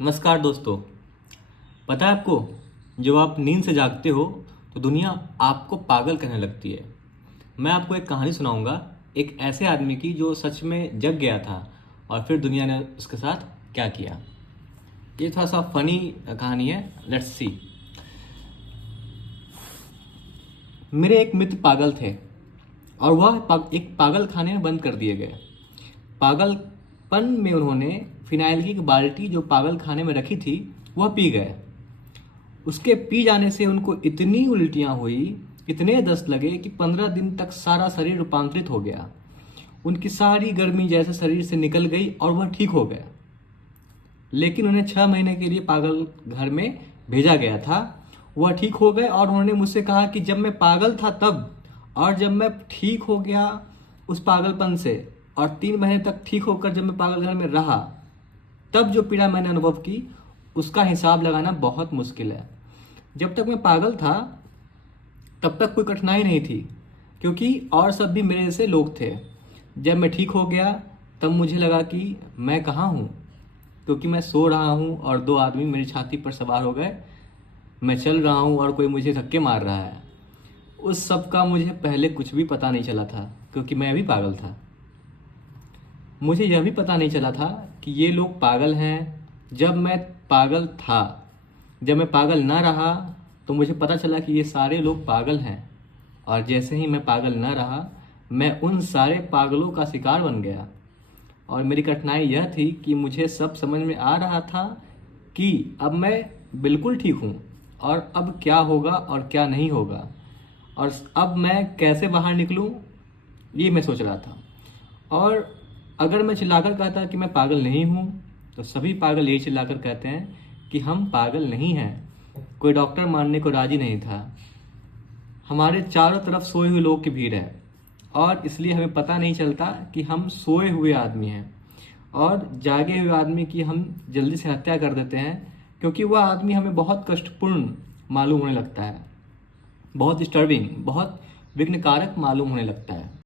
नमस्कार दोस्तों। पता है आपको, जब आप नींद से जागते हो तो दुनिया आपको पागल कहने लगती है। मैं आपको एक कहानी सुनाऊंगा, एक ऐसे आदमी की जो सच में जग गया था और फिर दुनिया ने उसके साथ क्या किया। ये थोड़ा सा फनी कहानी है, लेट्स सी। मेरे एक मित्र पागल थे और वह एक पागल खाने में बंद कर दिए गए। पागलपन में उन्होंने फिनाइल की एक बाल्टी जो पागल खाने में रखी थी वह पी गए। उसके पी जाने से उनको इतनी उल्टियां हुई, इतने दस्त लगे कि 15 दिन तक सारा शरीर रूपांतरित हो गया। उनकी सारी गर्मी जैसे शरीर से निकल गई और वह ठीक हो गए। लेकिन उन्हें 6 महीने के लिए पागल घर में भेजा गया था। वह ठीक हो गए और उन्होंने मुझसे कहा कि जब मैं पागल था तब, और जब मैं ठीक हो गया उस पागलपन से, और 3 महीने तक ठीक होकर जब मैं पागल घर में रहा, तब जो पीड़ा मैंने अनुभव की उसका हिसाब लगाना बहुत मुश्किल है। जब तक मैं पागल था तब तक कोई कठिनाई नहीं थी, क्योंकि और सब भी मेरे जैसे लोग थे। जब मैं ठीक हो गया तब मुझे लगा कि मैं कहाँ हूँ, क्योंकि मैं सो रहा हूँ और 2 आदमी मेरी छाती पर सवार हो गए। मैं चल रहा हूँ और कोई मुझे धक्के मार रहा है। उस सब का मुझे पहले कुछ भी पता नहीं चला था, क्योंकि मैं भी पागल था। मुझे यह भी पता नहीं चला था कि ये लोग पागल हैं। जब मैं पागल था, जब मैं पागल ना रहा तो मुझे पता चला कि ये सारे लोग पागल हैं, और जैसे ही मैं पागल ना रहा मैं उन सारे पागलों का शिकार बन गया। और मेरी कठिनाई यह थी कि मुझे सब समझ में आ रहा था कि अब मैं बिल्कुल ठीक हूँ, और अब क्या होगा और क्या नहीं होगा, और अब मैं कैसे बाहर निकलूँ, ये मैं सोच रहा था। और अगर मैं चिल्लाकर कहता कि मैं पागल नहीं हूँ तो सभी पागल यही चिल्लाकर कहते हैं कि हम पागल नहीं हैं। कोई डॉक्टर मानने को राजी नहीं था। हमारे चारों तरफ सोए हुए लोग की भीड़ है, और इसलिए हमें पता नहीं चलता कि हम सोए हुए आदमी हैं, और जागे हुए आदमी की हम जल्दी से हत्या कर देते हैं, क्योंकि वह आदमी हमें बहुत कष्टपूर्ण मालूम होने लगता है, बहुत डिस्टर्बिंग, बहुत विघ्नकारक मालूम होने लगता है।